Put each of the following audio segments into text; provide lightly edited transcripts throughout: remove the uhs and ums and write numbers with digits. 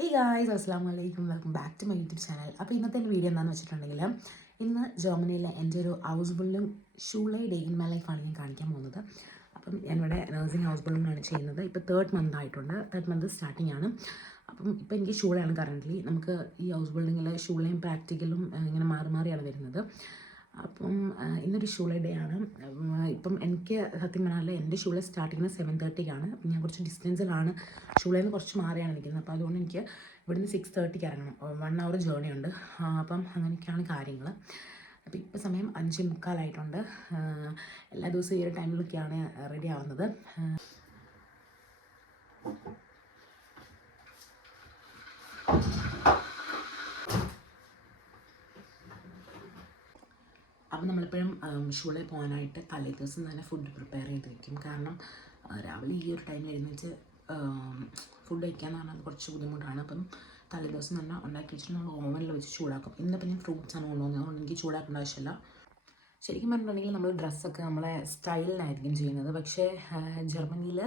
ഹേ guys, അസ്സലാമു അലൈക്കും. Welcome back to my YouTube channel. അപ്പോൾ ഇന്നത്തെ എൻ്റെ വീഡിയോ എന്താണെന്ന് വെച്ചിട്ടുണ്ടെങ്കിൽ, ഇന്ന് ജർമ്മനിയിലെ എൻ്റെ ഒരു ഹൗസ് ബിൽഡിംഗ് ഷൂളെ ഡേ ഇൻ മൈ ലൈഫാണ് ഞാൻ കാണിക്കാൻ പോകുന്നത്. അപ്പം ഞാനിവിടെ നഴ്സിംഗ് ഹൗസ് ബിൽഡിംഗാണ് ചെയ്യുന്നത്. ഇപ്പോൾ തേർഡ് മന്ത് ആയിട്ടുണ്ട്. തേർഡ് മന്ത് സ്റ്റാർട്ടിംഗ് ആണ്. അപ്പം ഇപ്പോൾ എനിക്ക് ഷൂളയാണ് കറൻ്റ്ലി. നമുക്ക് ഈ ഹൗസ് ബിൽഡിങ്ങിൽ ഷൂളയും പ്രാക്ടിക്കലും ഇങ്ങനെ മാറി മാറിയാണ് വരുന്നത്. അപ്പം ഇന്നൊരു ഷൂളെ ഡേ ആണ്. ഇപ്പം എനിക്ക് സത്യം പറഞ്ഞാൽ എൻ്റെ ഷൂളെ സ്റ്റാർട്ട് ചെയ്യുന്നത് 7:30-ക്കാണ്. അപ്പം ഞാൻ കുറച്ച് ഡിസ്റ്റൻസിലാണ്, ഷൂളയിൽ നിന്ന് കുറച്ച് മാറിയാണ് നിൽക്കുന്നത്. അപ്പോൾ അതുകൊണ്ട് എനിക്ക് ഇവിടുന്ന് 6:30-ക്ക് ഇറങ്ങണം. 1 hour ജേർണി ഉണ്ട്. അപ്പം അങ്ങനെയൊക്കെയാണ് കാര്യങ്ങൾ. അപ്പോൾ ഇപ്പോൾ സമയം 5:45 എല്ലാ ദിവസവും ഈ ഒരു ടൈമിലൊക്കെയാണ് റെഡി ആവുന്നത്. അപ്പം നമ്മളിപ്പോഴും ഷൂളെ പോകാനായിട്ട് തലേ ദിവസം തന്നെ ഫുഡ് പ്രിപ്പയർ ചെയ്ത് വയ്ക്കും. കാരണം രാവിലെ ഈ ഒരു ടൈമിൽ എഴുന്നേറ്റ് ഫുഡ് കഴിക്കാമെന്ന് പറഞ്ഞാൽ കുറച്ച് ബുദ്ധിമുട്ടാണ്. അപ്പം തലേ ദിവസം തന്നെ ഉണ്ടാക്കി വെച്ചിട്ട് നമ്മൾ ഓവനിൽ വെച്ച് ചൂടാക്കും. ഇന്നിപ്പോൾ ഞാൻ ഫ്രൂട്ട്സാണ് കൊണ്ടുവന്നത്, അതുകൊണ്ട് എനിക്ക് ചൂടാക്കേണ്ട ആവശ്യമില്ല. ശരിക്കും പറഞ്ഞിട്ടുണ്ടെങ്കിൽ നമ്മൾ ഡ്രസ്സൊക്കെ നമ്മളെ സ്റ്റൈലിനായിരിക്കും ചെയ്യുന്നത്. പക്ഷേ ജർമ്മനിയിൽ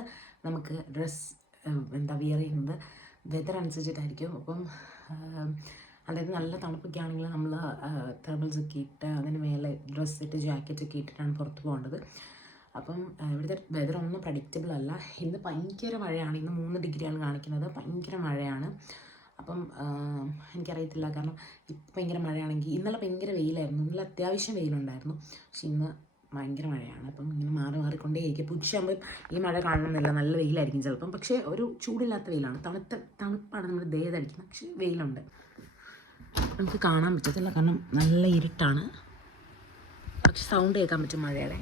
നമുക്ക് ഡ്രസ്സ് വിയർ ചെയ്യുന്നത് വെതർ അനുസരിച്ചിട്ടായിരിക്കും. അപ്പം അതായത് നല്ല തണുപ്പൊക്കെ ആണെങ്കിൽ നമ്മൾ തെർമൽസൊക്കെ ഇട്ട് അതിന് മേലെ ഡ്രസ്സ് ഇട്ട് ജാക്കറ്റൊക്കെ ഇട്ടിട്ടാണ് പുറത്ത് പോകേണ്ടത്. അപ്പം ഇവിടുത്തെ വെതർ ഒന്നും പ്രഡിക്റ്റബിൾ അല്ല. ഇന്ന് ഭയങ്കര മഴയാണ്. ഇന്ന് 3 ഡിഗ്രിയാണ് കാണിക്കുന്നത്. ഭയങ്കര മഴയാണ്. അപ്പം എനിക്കറിയത്തില്ല, കാരണം ഇപ്പം ഭയങ്കര മഴയാണെങ്കിൽ ഇന്നലെ ഭയങ്കര വെയിലായിരുന്നു. ഇന്നലെ അത്യാവശ്യം വെയിലുണ്ടായിരുന്നു. പക്ഷെ ഇന്ന് ഭയങ്കര മഴയാണ്. അപ്പം ഇങ്ങനെ മാറി മാറിക്കൊണ്ടേയിരിക്കും. ഇപ്പോൾ ഉച്ചയാകുമ്പോൾ ഈ മഴ കാണണമെന്നില്ല, നല്ല വെയിലായിരിക്കും ചിലപ്പം. പക്ഷേ ഒരു ചൂടില്ലാത്ത വെയിലാണ്, തണുപ്പാണ് നമ്മുടെ ദേഹത്തടിക്കുന്നത്. പക്ഷേ വെയിലുണ്ട്. നമുക്ക് കാണാൻ പറ്റത്തില്ല, കാരണം നല്ല ഇരുട്ടാണ്. പക്ഷെ സൗണ്ട് കേൾക്കാൻ പറ്റും മഴയുടെ.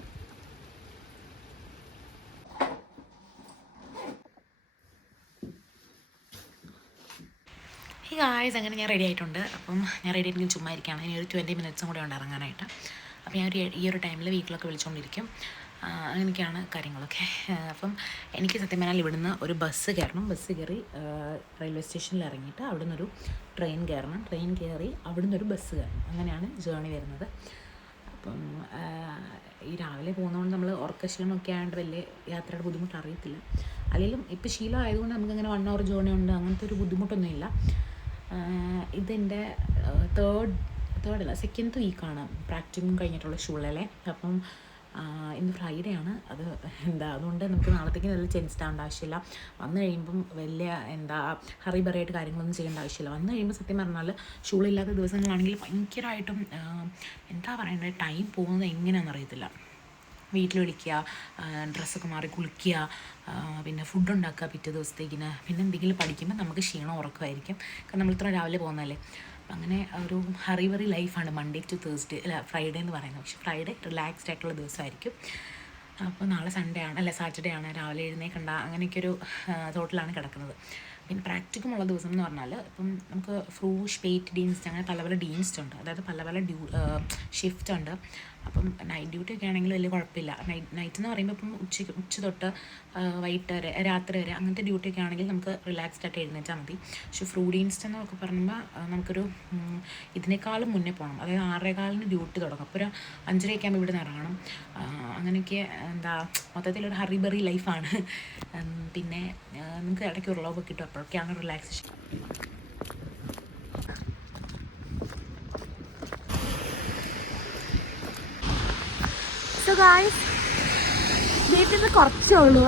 ഈ ഗായ്സ്, അങ്ങനെ ഞാൻ റെഡി ആയിട്ടുണ്ട്. അപ്പം ഞാൻ റെഡി ആയിട്ട് ചുമ്മാ ഇരിക്കുകയാണ്. ഇനി ഒരു 20 minutes കൂടെ ഉണ്ട് ഇറങ്ങാനായിട്ട്. അപ്പം ഞാൻ ഈ ഒരു ടൈമിൽ വീട്ടിലൊക്കെ വിളിച്ചുകൊണ്ടിരിക്കും. അങ്ങനെയൊക്കെയാണ് കാര്യങ്ങളൊക്കെ. അപ്പം എനിക്ക് സത്യം പറഞ്ഞാൽ ഇവിടുന്ന് ഒരു ബസ് കയറണം. ബസ് കയറി റെയിൽവേ സ്റ്റേഷനിൽ ഇറങ്ങിയിട്ട് അവിടെ നിന്നൊരു ട്രെയിൻ കയറണം. ട്രെയിൻ കയറി അവിടെ നിന്നൊരു ബസ് കയറണം. അങ്ങനെയാണ് ജേർണി വരുന്നത്. അപ്പം ഈ രാവിലെ പോകുന്നതുകൊണ്ട് നമ്മൾ ഉറക്കക്ഷീണമൊക്കെ ആയതുകൊണ്ട് വലിയ യാത്രയുടെ ബുദ്ധിമുട്ട് അറിയത്തില്ല. അല്ലെങ്കിലും ഇപ്പോൾ ശീലം ആയതുകൊണ്ട് നമുക്കങ്ങനെ 1 hour ജേർണി ഉണ്ട്, അങ്ങനത്തെ ഒരു ബുദ്ധിമുട്ടൊന്നുമില്ല. ഇതെൻ്റെ സെക്കൻഡ് വീക്കാണ് പ്രാക്ടിക്കും കഴിഞ്ഞിട്ടുള്ള ഷൂളയിലെ. അപ്പം ഇന്ന് ഫ്രൈഡേ ആണ്. അതുകൊണ്ട് നമുക്ക് നാളത്തേക്ക് നല്ല ടെൻസ്ഡ് ആവേണ്ട ആവശ്യമില്ല. വന്നു കഴിയുമ്പം വലിയ ഹറിബറിയായിട്ട് കാര്യങ്ങളൊന്നും ചെയ്യേണ്ട ആവശ്യമില്ല. വന്നു കഴിയുമ്പോൾ സത്യം പറഞ്ഞാൽ ഷൂളില്ലാത്ത ദിവസങ്ങളാണെങ്കിൽ ഭയങ്കരമായിട്ടും ടൈം പോകുന്നത് എങ്ങനെയാണെന്ന് അറിയത്തില്ല. വീട്ടിൽ വിളിക്കുക, ഡ്രസ്സൊക്കെ മാറി കുളിക്കുക, പിന്നെ ഫുഡ് ഉണ്ടാക്കുക പിറ്റേ ദിവസത്തേക്കിന്, പിന്നെ എന്തെങ്കിലും പഠിക്കുമ്പോൾ നമുക്ക് ക്ഷീണം ഉറക്കമായിരിക്കും. കാരണം നമ്മൾ ഇത്ര രാവിലെ പോകുന്നതല്ലേ. അപ്പം അങ്ങനെ ഒരു ഹറിവറി ലൈഫാണ് മൺഡേ ടു ഫ്രൈഡേ എന്ന് പറയുന്നത്. പക്ഷേ ഫ്രൈഡേ റിലാക്സ്ഡ് ആയിട്ടുള്ള ദിവസമായിരിക്കും. അപ്പോൾ നാളെ സാറ്റർഡേ ആണ്. രാവിലെ എഴുന്നേൽക്കണ്ട, അങ്ങനെയൊക്കെയൊരു തോട്ടിലാണ് കിടക്കുന്നത്. പിന്നെ പ്രാക്ടിക്കുമുള്ള ദിവസം എന്ന് പറഞ്ഞാൽ ഇപ്പം നമുക്ക് സ്പേറ്റ് ഡീൻസ്റ്റ് അങ്ങനെ പല പല ഡീൻസ്റ്റ് ഉണ്ട്. അതായത് പല പല ഷിഫ്റ്റ് ഉണ്ട്. അപ്പം നൈറ്റ് ഡ്യൂട്ടി ഒക്കെ ആണെങ്കിൽ വലിയ കുഴപ്പമില്ല. നൈറ്റ് എന്ന് പറയുമ്പോൾ ഇപ്പം ഉച്ച തൊട്ട് വൈകിട്ട് വരെ, രാത്രി വരെ അങ്ങനത്തെ ഡ്യൂട്ടിയൊക്കെ ആണെങ്കിൽ നമുക്ക് റിലാക്സ്ഡ് ആയിട്ട് എഴുന്നേറ്റാൽ മതി. പക്ഷേ ഡീൻസ്റ്റ് എന്നൊക്കെ പറയുമ്പോൾ നമുക്കൊരു ഇതിനേക്കാളും മുന്നേ പോകണം. അതായത് 6:15 ഡ്യൂട്ടി തുടങ്ങും. അപ്പോൾ ഒരു 5:30 ആകുമ്പോൾ ഇവിടെ നിന്ന് ഇറങ്ങണം. അങ്ങനെയൊക്കെ മൊത്തത്തിലൊരു ഹറിബറി ലൈഫാണ്. പിന്നെ നമുക്ക് ഇടയ്ക്ക് ഉറളവൊക്കെ കിട്ടും. അപ്പോഴൊക്കെയാണ് റിലാക്സേഷൻ. സോ ഗായ്സ്, വീട്ടിൽ നിന്ന് കുറച്ചേ ഉള്ളൂ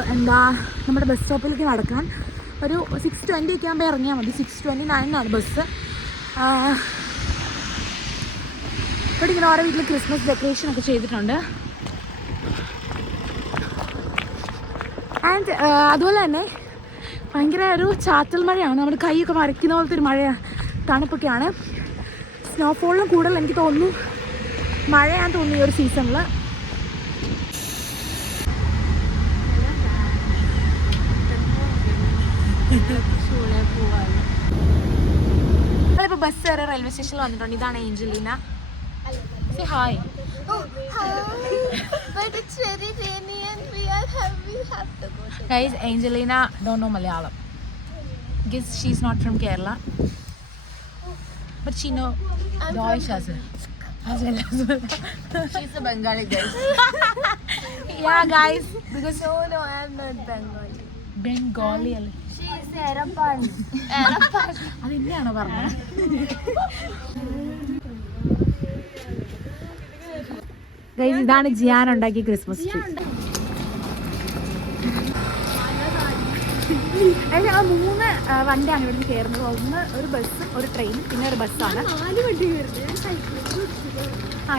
നമ്മുടെ ബസ് സ്റ്റോപ്പിലേക്ക് നടക്കാൻ. ഒരു 6:20 ഒക്കെ ആകുമ്പോൾ ഇറങ്ങിയാൽ മതി. 6:29 ബസ്. ഇവിടെ ഇങ്ങനെ ഓരോ വീട്ടിൽ ക്രിസ്മസ് ഡെക്കറേഷൻ ഒക്കെ ചെയ്തിട്ടുണ്ട്. ആൻഡ് അതുപോലെ തന്നെ ഭയങ്കര ഒരു ചാറ്റൽ മഴയാണ്. നമ്മുടെ കൈയൊക്കെ മരയ്ക്കുന്ന പോലത്തെ ഒരു മഴയാണ്, തണുപ്പൊക്കെയാണ്. സ്നോഫോളിലും കൂടുതൽ എനിക്ക് തോന്നുന്നു മഴയാണെന്ന് തോന്നുന്നു ഈ ഒരു സീസണിൽ. ഞങ്ങളിപ്പോൾ ബസ് കയറി റെയിൽവേ സ്റ്റേഷനിൽ വന്നിട്ടുണ്ട്. ഇതാണ് Angelina. Say hi. Oh, hi. But it's very rainy and we have to go to Guys, Angelina don't know Malayalam. Guess she's not from Kerala. But she know Deutsch as well. She's a Bengali girl. Yeah, guys. Because No, I am not Bengali. Bengali. She She's Erapan. Erapan. അതെന്നെയാണോ പറഞ്ഞത്? Guys, ഇതാണ് ജിയാൻ ഉണ്ടാക്കിയ Christmas tree. അതായത് ആ 3 വണ്ടിയാണ് ഇവിടുന്ന് കയറുന്നത്. ഒന്ന് ഒരു ബസ്, ഒരു ട്രെയിൻ, പിന്നെ ഒരു ബസ്സാണ്. 4 വണ്ടി വരുന്നത്.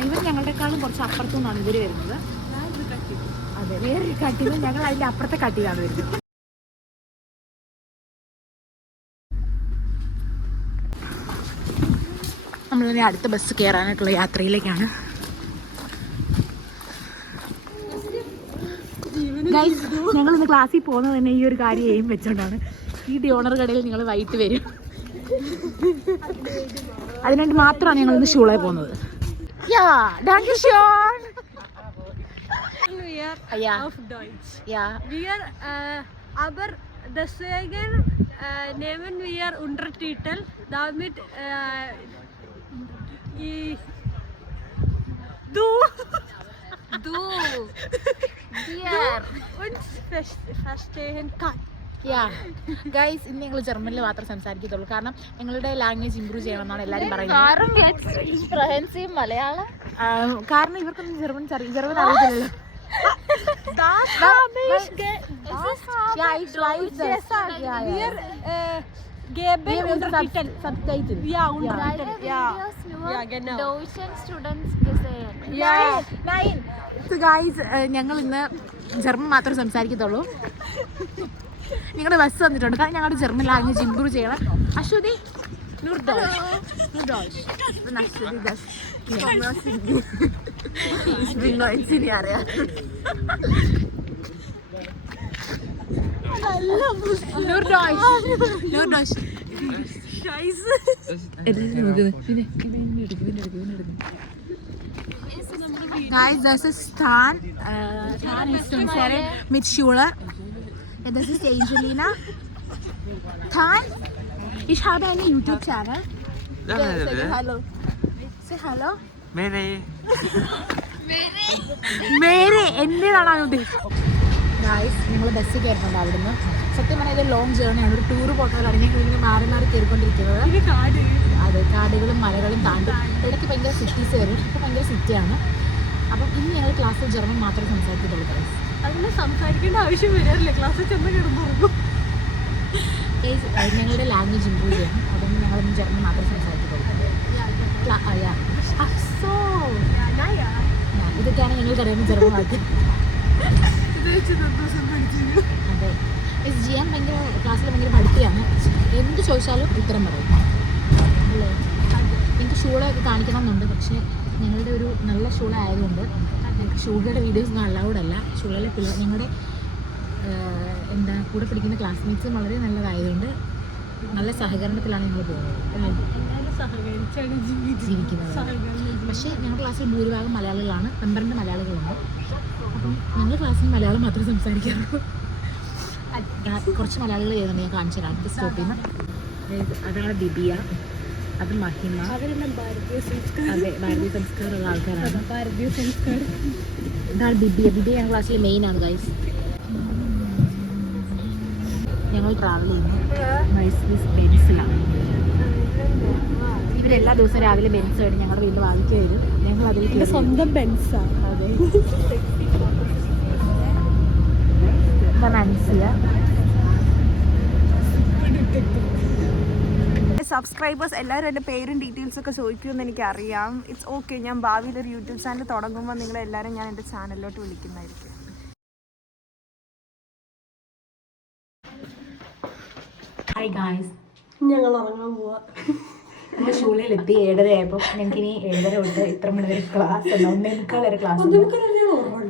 ഇവർ ഞങ്ങളുടെക്കാളും കുറച്ച് അപ്പുറത്തു നിന്നാണ് ഇവർ വരുന്നത്. അതെ, വേറൊരു കട്ടിലും ഞങ്ങൾ അതിൻ്റെ അപ്പുറത്തെ കട്ടിലാണ് വരുന്നത്. നമ്മളിനി അടുത്ത ബസ് കയറാനായിട്ടുള്ള യാത്രയിലേക്കാണ്. ഞങ്ങളിന്ന് ക്ലാസ്സിൽ പോകുന്നത് തന്നെ ഈ ഒരു കാര്യം എയിം വെച്ചോണ്ടാണ്. ഈ ഡോണർ കടയിൽ നിങ്ങൾ വൈകിട്ട് വരും. അതിനുവേണ്ടി മാത്രമാണ് ഞങ്ങൾ ഇന്ന് ഷൂളായി പോകുന്നത്. Auf Deutsch. Wir aber deswegen nehmen wir Untertitel, damit du uns verstehen kann. Guys, ഇന്ന് ഞങ്ങൾ ജർമ്മനിൽ മാത്രമേ സംസാരിക്കത്തുള്ളൂ. കാരണം ഞങ്ങളുടെ ലാംഗ്വേജ് ഇമ്പ്രൂവ് ചെയ്യണം എന്നാണ് എല്ലാവരും പറയുന്നത്. മലയാളം. കാരണം ഇവർക്കൊന്നും ജർമ്മൻ അറിയത്തില്ലല്ലോ. Geben Untertitel. Subtitle. Ja, Untertitel. Ja, genau. Deutschen Students gesehen. Nein. So guys, ഞങ്ങൾ ഇന്ന് ജർമ്മൻ മാത്രമേ സംസാരിക്കത്തുള്ളൂ. നിങ്ങളുടെ ബസ് വന്നിട്ടുണ്ട്. കാരണം ഞങ്ങളുടെ ജർമ്മൻ ലാംഗ്വേജ് ഇമ്പ്രൂവ് ചെയ്യണം. Aswathy, nur Deutsch. Nur Deutsch. Ich bin 19 Jahre alt. Nur Deutsch. Nur Deutsch. Scheiße. Guys, das ist Stan. Stan ist unsere Mitschüler. Ja, das ist Angelina. Tan, ich habe einen YouTube-Channel. Say hello. Say hello. Mary. Mary, എന്തിനാണ് ഉദ്ദേശിച്ചത്? Guys, ഞങ്ങൾ ബസ്സിൽ കയറുന്നുണ്ട് അവിടുന്ന്. സത്യം പറഞ്ഞാൽ ഇത് long ജേർണിയാണ്. ഒരു ടൂർ പോട്ടതാണ്. ഞങ്ങൾ ഇങ്ങനെ മാറി മാറി കയറിക്കൊണ്ടിരിക്കുന്നത്. അതെ, കാടുകളും മലകളും താണ്ടും. ഇടയ്ക്ക് ഭയങ്കര സിറ്റീസ് വരും. ഇപ്പോൾ ഭയങ്കര സിറ്റിയാണ്. അപ്പം ഇന്ന് ഞങ്ങൾ ക്ലാസ്സിൽ ജർമ്മൻ മാത്രമേ സംസാരിക്കത്തുള്ളൂ. ഗൈസ്, അതിന് സംസാരിക്കേണ്ട ആവശ്യം വരാറില്ല. ക്ലാസ്സിൽ ചെന്ന് കിടന്നുറങ്ങും. ഞങ്ങളുടെ ലാംഗ്വേജ് ഇമ്പ്രൂവ് ചെയ്യണം. അതുകൊണ്ട് ഞങ്ങൾ ഇന്ന് ജർമ്മൻ മാത്രമേ സംസാരിക്കത്തുള്ളൂ. ഇതൊക്കെയാണ് ഞങ്ങൾക്ക് അറിയുന്ന ജർമ്മൻ വാക്ക്. അതെ, ജിയാൻ ഭയങ്കര ക്ലാസ്സിൽ ഭയങ്കര പഠിക്കുകയാണ്. എന്ത് ചോദിച്ചാലും ഉത്തരം പറയും അല്ലേ? എനിക്ക് ഷൂളൊക്കെ കാണിക്കണം എന്നുണ്ട്. പക്ഷേ ഞങ്ങളുടെ ഒരു നല്ല ഷൂള ആയതുകൊണ്ട് ഞങ്ങൾക്ക് ഷൂളുടെ വീഡിയോസ് ഒന്നും അലൗഡ് അല്ല. ഷൂളിലെ പിള്ളേർ ഞങ്ങളുടെ കൂടെ പഠിക്കുന്ന ക്ലാസ്മേറ്റ്സും വളരെ നല്ലതായതുകൊണ്ട് നല്ല സഹകരണത്തിലാണ് ഞങ്ങൾ പോകുന്നത് അല്ലേ? സഹകരിച്ചാണ് ജീവിക്കുന്നത്. പക്ഷേ ഞങ്ങളുടെ ക്ലാസ്സിൽ ഭൂരിഭാഗം മലയാളികളാണ്. 12 മലയാളികളുണ്ട്. അപ്പം ഞങ്ങൾ ക്ലാസ്സിൽ മലയാളം മാത്രമേ സംസാരിക്കാറുള്ളൂ. കുറച്ച് മലയാളികൾ ചെയ്യുന്നുണ്ട്. ഞാൻ കാണിച്ചു തരാം. അടുത്ത സ്റ്റോപ്പിൽ നിന്ന്. അതാണ് ദിബിയ, അത് മഹിമ. അവരെല്ലാം ഭാരതീയ സംസ്കാരം. അതെ, ഭാരതീയ സംസ്കാരമുള്ള ആൾക്കാരാണ്. ഭാരതീയ സംസ്കാരം. ഇതാണ് ദിബിയ. ദിബിയ ഞങ്ങൾ ക്ലാസ്സിലെ മെയിനാണ് ഗൈസ്. ഞങ്ങൾ ട്രാവൽ ചെയ്യുന്നു മൈസൂസ് ബെൻസിലാണ്. ഇവരെല്ലാ ദിവസവും രാവിലെ ബെൻസ് വരും. ഞങ്ങളുടെ വീട്ടിൽ വാങ്ങിച്ചു വരും. ഞങ്ങൾ അതിൽ സ്വന്തം ബെൻസാണ്. അതെ, മനസ്സില സബ്സ്ക്രൈബേഴ്സ് എല്ലാവരും എൻ്റെ പേരും ഡീറ്റെയിൽസ് ഒക്കെ ചോദിക്കുമെന്ന് എനിക്കറിയാം. It's okay. ഞാൻ ഭാവിയിൽ ഒരു യൂട്യൂബ് ചാനൽ തുടങ്ങുമ്പോൾ നിങ്ങളെല്ലാവരും ഞാൻ എൻ്റെ ചാനലിലോട്ട് വിളിക്കുന്നതായിരിക്കും. ഹായ് ഗായ്സ്, ഞങ്ങൾ ഉറങ്ങാൻ പോവാ. നമ്മൾ ഷൂളിലെത്തി 7:30 ആയപ്പോൾ ഞങ്ങൾക്ക് ഇനി 7:30 തൊട്ട് ഇത്ര മണി വരെ ക്ലാസ് ഉണ്ട്. 1:45 വരെ ക്ലാസ് ഉണ്ട്.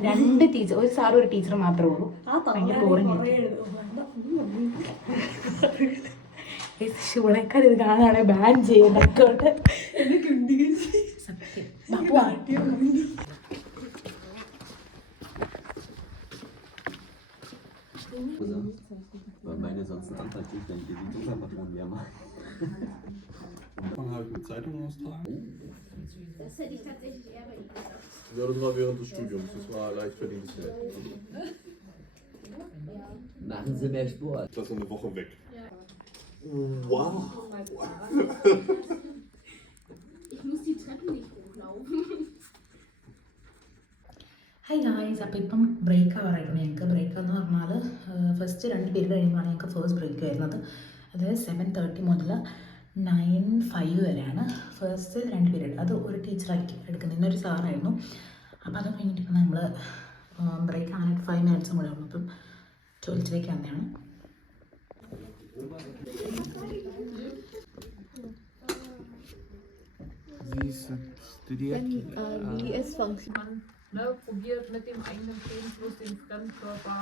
2 ടീച്ചർ, ഒരു സാറും ഒരു ടീച്ചർ മാത്രമേ ഉള്ളൂ. ഭയങ്കര ബോറിംഗ്. ഷൂളേക്കാൾ ഇത് കാണാണ് ബാൻ ചെയ്യുന്ന അക്കൗണ്ട്. സത്യം Weil meine sonst einen Anfall kriegt, dann die Druckerpatronen leer machen. Dann habe ich eine Zeitung austragen. Das hätte ich tatsächlich eher bei Ihnen gesagt. Ja, das war während des Studiums. Das war leicht verdientes Geld. Machen Sie mehr Sport. Das ist eine Woche weg. Wow. Hi guys, അപ്പോൾ ഇപ്പം break ആവാറായിരുന്നു ഞങ്ങൾക്ക്. Break എന്ന് പറഞ്ഞാൽ first 2 period കഴിയുമ്പോഴാണ് ഞങ്ങൾക്ക് first break വരുന്നത്. അതായത് 7:30 മുതൽ 9:05 വരെയാണ് ഫസ്റ്റ് 2 പീരീഡ്. അത് ഒരു ടീച്ചറായിരിക്കും എടുക്കുന്നത്, ഇന്നൊരു സാറായിരുന്നു. അപ്പോൾ അത് കഴിഞ്ഞിട്ട് ഇപ്പം നമ്മൾ ബ്രേക്ക് ആകാനായിട്ട് 5 മിനിറ്റ്സും കൂടെ ഉള്ളൂ. ഇപ്പം ടോയ്ലറ്റിലേക്ക് വന്നതാണ്. Wie es funktioniert. Probiert mit dem eigenen Lebensfluss den Fremdkörper.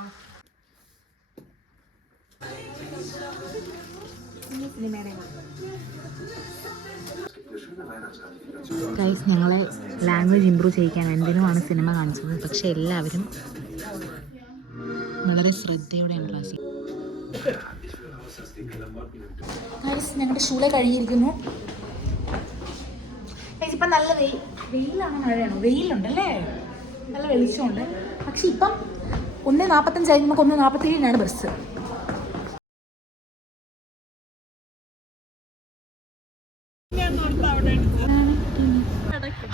Guys, ഞങ്ങളെ ലാംഗ്വേജ് ഇമ്പ്രൂവ് ചെയ്യിക്കാൻ എന്തിനുമാണ് സിനിമ കാണിച്ചത്. പക്ഷെ എല്ലാവരും വളരെ ശ്രദ്ധയോടെയാണ് ക്ലാസ് ചെയ്യുന്നത്. ഗൈസ്, ഞങ്ങളുടെ ഷൂളെ കഴുകിയിരിക്കുന്നു. ഗൈസ്, ഇപ്പം നല്ല വെയിലാണോ മഴയാണോ? വെയിലുണ്ടല്ലേ, നല്ല വെളിച്ചമുണ്ട്. പക്ഷെ ഇപ്പം 1:45 ആയി, നമുക്ക് 1:47 ബസ്.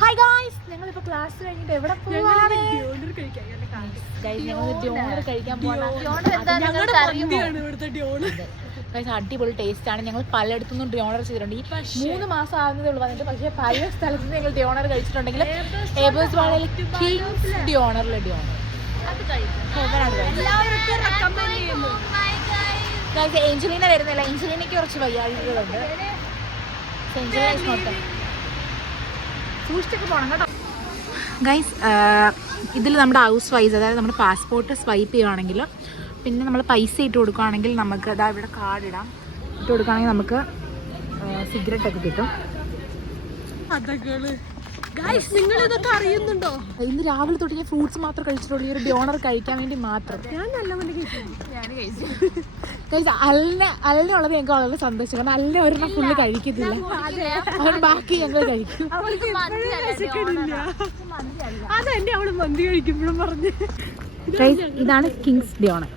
ഹായ് ഗായ്സ്, ഞങ്ങളിപ്പോൾ ക്ലാസ് കഴിഞ്ഞിട്ട് എവിടെ പോവാണ്? ഞങ്ങൾ ഡ്യോണർ കഴിക്കാൻ ഗൈസ്, അടിപൊളി ടേസ്റ്റ് ആണ്. ഞങ്ങൾ പലയിടത്തുനിന്നും ഡ്യോണർ ചെയ്തിട്ടുണ്ട്. ഈ 3 മാസം ആകുന്നതേ ഉള്ളൂ വന്നിട്ട്. പക്ഷേ പല സ്ഥലത്ത് നിന്ന് ഞങ്ങൾ ഡ്യോണർ കഴിച്ചിട്ടുണ്ടെങ്കിൽ ഏബേഴ്സ് വാഴയിൽ കിങ്സ് ഡ്യോണറിലെ ഡ്യോണർ ഏഞ്ചലീന വരുന്നില്ല. ഏഞ്ചലീനയ്ക്ക് കുറച്ച് വയ്യാഴികളുണ്ട്. സൂക്ഷിച്ചൊക്കെ പോകണം കേട്ടോ ഗൈസ്. ഇതിൽ നമ്മുടെ ഹൗസ് വൈസ്, അതായത് നമ്മുടെ പാസ്പോർട്ട് സ്വൈപ്പ് ചെയ്യുകയാണെങ്കിൽ, പിന്നെ നമ്മൾ പൈസ ഇട്ട് കൊടുക്കുകയാണെങ്കിൽ നമുക്ക് ഇതാ ഇവിടെ കാർഡ് ഇടാം. ഇട്ട് കൊടുക്കുകയാണെങ്കിൽ നമുക്ക് സിഗരറ്റൊക്കെ കിട്ടും. ഗൈസ്, നിങ്ങൾ ഇതൊക്കെ അറിയുന്നുണ്ടോ? ഇന്ന് രാവിലെ തൊട്ട് ഞാൻ ഫ്രൂട്ട്സ് മാത്രം കഴിച്ചിട്ടുള്ളൂ, ഈ ഒരു ഡ്യോണർ കഴിക്കാൻ വേണ്ടി മാത്രം. ഞാൻ നല്ലപോലെ കഴിച്ചു. ഗൈസ്, അലിനുള്ളത് ഞങ്ങൾക്ക് വളരെ സന്തോഷം. കാരണം അലിനെ ഒരെണ്ണം ഫുള്ള് കഴിക്കത്തില്ല, അവന് ബാക്കി ഞങ്ങൾ കഴിക്കും. അതെന്നെ അവള് മന്തി കഴിക്കുമ്പോഴും പറഞ്ഞ്. ഗൈസ്, ഇതാണ് കിങ്സ് ഡ്യോണർ.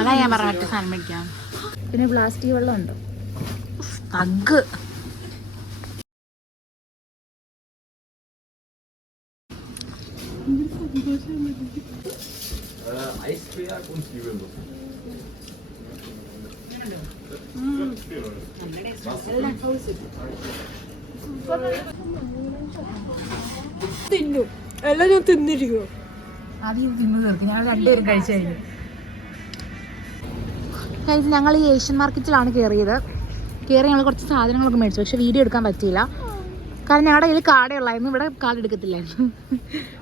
അതാ ഞാൻ പറഞ്ഞ മറ്റേ സാധനം മേടിക്കാം. പിന്നെ പ്ലാസ്റ്റിക് വെള്ളം ഉണ്ട്. Thug Eisberg und Zwiebeln. തിന്നു എല്ലാം ഞാൻ തിന്നിരിക്കുമോ? ആദ്യം തിന്ന് തീർക്കും. ഞങ്ങൾ 2 പേരും കഴിച്ചു കഴിഞ്ഞു. ഞങ്ങൾ ഈ ഏഷ്യൻ മാർക്കറ്റിലാണ് കയറി ഞങ്ങൾ കുറച്ച് സാധനങ്ങളൊക്കെ മേടിച്ചു. പക്ഷെ വീഡിയോ എടുക്കാൻ പറ്റിയില്ല, കാരണം ഞങ്ങളുടെ കയ്യിൽ കാർഡേ ഉള്ളായിരുന്നു. ഇവിടെ കാർഡ് എടുക്കത്തില്ലായിരുന്നു.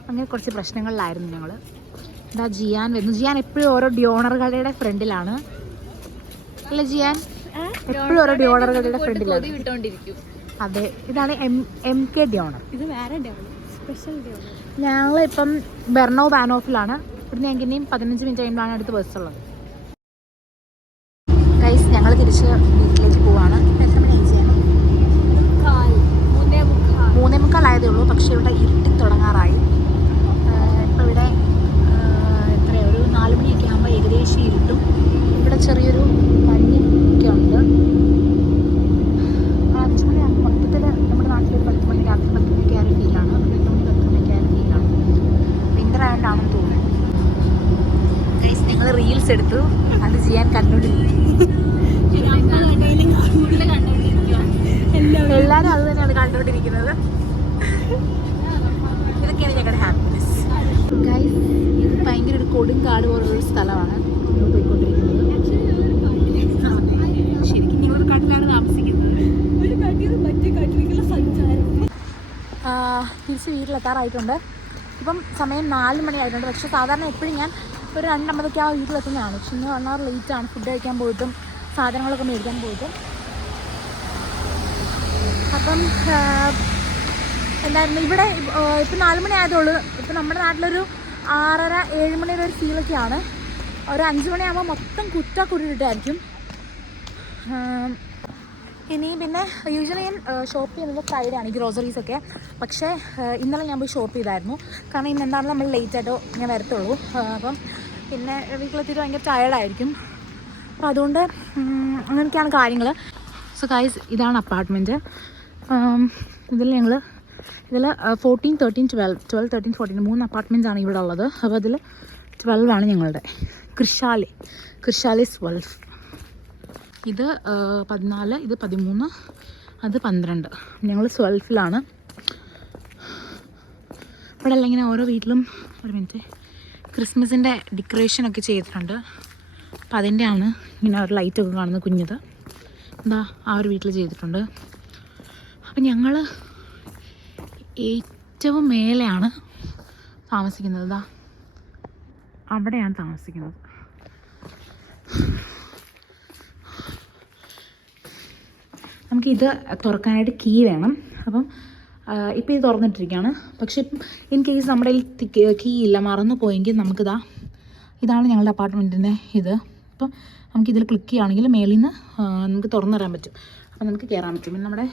അങ്ങനെ കുറച്ച് പ്രശ്നങ്ങളിലായിരുന്നു ഞങ്ങൾ. ഇതാ ജിയാൻ വരുന്നു. ജിയാൻ എപ്പോഴും ഓരോ ഡ്യോണർ കടയുടെ ഫ്രണ്ടിലാണ് അല്ലേ ജിയാൻ? എപ്പോഴും ഓരോ ഡ്യോണർ കടയുടെ ഫ്രണ്ടിലാണ്. അതെ, ഇതാണ് MK ഡ്യോണർ. ഇത് വേറെ സ്പെഷ്യൽ. ഞങ്ങളിപ്പം ബെർണോ ബാനോഫിലാണ്. ഇവിടുന്ന് ഞങ്ങൾക്ക് ഇനിയും 15 മിനിറ്റ് കഴിയുമ്പോഴാണ് അടുത്ത ബസ്സുള്ളത്. ഗൈസ്, ഞങ്ങൾ തിരിച്ച് വീട്ടിലേക്ക് പോവാണ്. എത്ര മണി അയച്ചു? 3:45 ആയതേ ഉള്ളൂ. പക്ഷേ ഇവിടെ ഇരുട്ടി തുടങ്ങാറായി. ഇപ്പോൾ ഇവിടെ എത്രയാണ്, ഒരു 4 മണിയൊക്കെ ആകുമ്പോൾ ഏകദേശം ഇരുട്ടും. ഇവിടെ ചെറിയൊരു മഞ്ഞൊക്കെ ഉണ്ട്. 5 മണിയാകുമ്പോൾ മൊത്തത്തിൽ നമ്മുടെ നാട്ടിലൊരു 10 മണി, രാത്രി 10 മണിയൊക്കെ ആയ ഫീലാണ്. 8 മണി 10 മണിയൊക്കെ ആയ ഫീലാണ്. വിൻ്റർ ആയതുകൊണ്ടാണെന്ന് തോന്നുന്നു. ഗൈസ്, ഞങ്ങൾ റീൽസ് എടുത്തു, അത് ചെയ്യാൻ കണ്ടുകൊണ്ടിരിക്കും. എല്ലാവരും അത് തന്നെയാണ് കണ്ടുകൊണ്ടിരിക്കുന്നത്. ഇതൊക്കെയാണ് ഞങ്ങളുടെ ഹാപ്പിനെസ്. ഗൈസ്, ഇത് ഭയങ്കര ഒരു കൊടുങ്കാട് പോലുള്ളൊരു സ്ഥലമാണ് നമ്മൾ പോയിക്കൊണ്ടിരിക്കുന്നത്. ശരിക്കും ഞങ്ങളൊരു കാട്ടിലാണ് താമസിക്കുന്നത്. തിരിച്ച് വീട്ടിലെത്താറായിട്ടുണ്ട്. ഇപ്പം സമയം 4 മണി ആയിട്ടുണ്ട്. പക്ഷേ സാധാരണ എപ്പോഴും ഞാൻ ഒരു 2:50 ആ വീട്ടിലെത്തുന്നതാണ്. പക്ഷെ ഇന്ന് 1 hour ലേറ്റാണ്. ഫുഡ് കഴിക്കാൻ പോയിട്ടും സാധനങ്ങളൊക്കെ മേടിക്കാൻ പോയിട്ടും. അപ്പം എന്തായിരുന്നു ഇവിടെ ഇപ്പം 4 മണി ആയതുള്ളൂ. ഇപ്പം നമ്മുടെ നാട്ടിലൊരു 6:30 7 മണിയുടെ ഒരു ഫീലൊക്കെയാണ്. ഒരു 5 മണിയാകുമ്പോൾ മൊത്തം കുരുട്ടായിരിക്കും. ഇനി പിന്നെ യൂഷ്വലി ഞാൻ ഷോപ്പ് ചെയ്യുന്നത് ഫ്രൈഡേ ആണ്, ഗ്രോസറീസൊക്കെ. പക്ഷേ ഇന്നലെ ഞാൻ പോയി ഷോപ്പ് ചെയ്തായിരുന്നു. കാരണം ഇന്ന് എന്താണെങ്കിലും നമ്മൾ ലേറ്റായിട്ടോ ഞാൻ വരത്തുള്ളൂ. അപ്പം പിന്നെ വീട്ടിലെത്തിയിട്ട് ഭയങ്കര ടയർഡായിരിക്കും. അപ്പോൾ അതുകൊണ്ട് അങ്ങനെയൊക്കെയാണ് കാര്യങ്ങൾ. സോ ഗൈസ്, ഇതാണ് അപ്പാർട്ട്മെൻറ്റ്. ഇതിൽ 14, 13, 12, 13, 14 3 അപ്പാർട്ട്മെൻറ്റ്സ് ആണ് ഇവിടെ ഉള്ളത്. അപ്പോൾ അതിൽ 12 ആണ് ഞങ്ങളുടെ കൃഷാലെ 12. ഇത് 14, ഇത് 13, അത് 12. ഞങ്ങൾ 12ലാണ്. ഇവിടെ എല്ലാം ഇങ്ങനെ ഓരോ വീട്ടിലും ഒരു മിനിറ്റ് ക്രിസ്മസിൻ്റെ ഡെക്കറേഷനൊക്കെ ചെയ്തിട്ടുണ്ട്. അപ്പം അതിൻ്റെയാണ് ഇങ്ങനെ ഒരു ലൈറ്റൊക്കെ കാണുന്നത് കുഞ്ഞത്. എന്താ ആ ഒരു വീട്ടിൽ ചെയ്തിട്ടുണ്ട്. അപ്പം ഞങ്ങൾ ഏറ്റവും മേലെയാണ് താമസിക്കുന്നത്. ഇതാ അവിടെയാണ് താമസിക്കുന്നത്. നമുക്കിത് തുറക്കാനായിട്ട് കീ വേണം. അപ്പം ഇപ്പോൾ ഇത് തുറന്നിട്ടിരിക്കുകയാണ്. പക്ഷേ ഇൻ കേസ് നമ്മുടെ കീ ഇല്ല, മറന്നു പോയെങ്കിൽ ഇതാണ് ഞങ്ങളുടെ അപ്പാർട്ട്മെൻറ്റിൻ്റെ ഇത്. അപ്പം നമുക്കിതിൽ ക്ലിക്ക് ചെയ്യുകയാണെങ്കിൽ മേളിൽ നിന്ന് നമുക്ക് തുറന്നു തരാൻ പറ്റും. അപ്പം നമുക്ക് കയറാൻ പറ്റും. പിന്നെ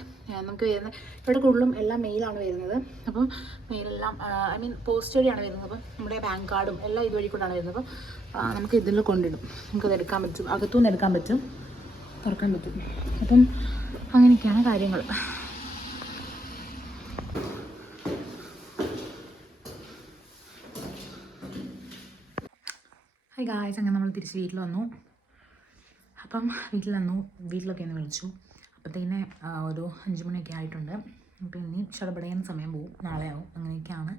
നമുക്ക് വരുന്ന ഇവിടെ കൂടുതലും എല്ലാം മെയിലാണ് വരുന്നത്. അപ്പം മെയിലെല്ലാം ഐ മീൻ പോസ്റ്റ് വഴിയാണ് വരുന്നത്. അപ്പം നമ്മുടെ ബാങ്ക് കാർഡും എല്ലാം ഇതുവഴി കൊണ്ടാണ് വരുന്നത്. അപ്പം നമുക്ക് ഇതിൽ കൊണ്ടിടും. നമുക്കത് എടുക്കാൻ പറ്റും, അകത്തുനിന്ന് എടുക്കാൻ പറ്റും, തുറക്കാൻ പറ്റും. അപ്പം അങ്ങനെയൊക്കെയാണ് കാര്യങ്ങൾ. ഹായ് ഗായ്സ്, അങ്ങനെ നമ്മൾ തിരിച്ച് വീട്ടിൽ വന്നു. അപ്പം വീട്ടിലൊക്കെ ഒന്ന് വിളിച്ചു. അപ്പോഴത്തേനെ ഒരു 5 മണിയൊക്കെ ആയിട്ടുണ്ട്. അപ്പോൾ ഇനി ഷടപടയാൻ സമയം പോകും, നാളെ ആവും. അങ്ങനെയൊക്കെയാണ്.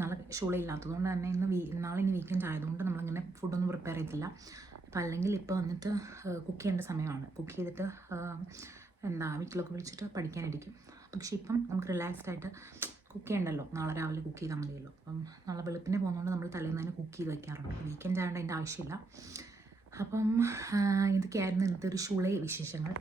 നാളെ ഷൂളില്ലാത്തതുകൊണ്ട് തന്നെ നാളെ ഇനി വീക്കെൻഡ് ആയതുകൊണ്ട് നമ്മളിങ്ങനെ ഫുഡൊന്നും പ്രിപ്പയർ ചെയ്തില്ല. അപ്പോൾ അല്ലെങ്കിൽ ഇപ്പോൾ വന്നിട്ട് കുക്ക് ചെയ്യേണ്ട സമയമാണ്. കുക്ക് ചെയ്തിട്ട് വീട്ടിലൊക്കെ വിളിച്ചിട്ട് പഠിക്കാനിരിക്കും. പക്ഷേ ഇപ്പം നമുക്ക് റിലാക്സ്ഡ് ആയിട്ട് കുക്ക് ചെയ്യണ്ടല്ലോ, നാളെ രാവിലെ കുക്ക് ചെയ്താൽ മതിയല്ലോ. അപ്പം നാളെ വെളുപ്പിനെ പോകുന്നതുകൊണ്ട് നമ്മൾ തലേന്ന് തന്നെ കുക്ക് ചെയ്ത് വയ്ക്കാറുണ്ട്. വീക്കെൻഡ് ആയതുകൊണ്ട് അതിൻ്റെ ആവശ്യമില്ല. അപ്പം ഇതൊക്കെയായിരുന്നു ഇന്നത്തെ ഒരു ഷൂളെ വിശേഷങ്ങൾ.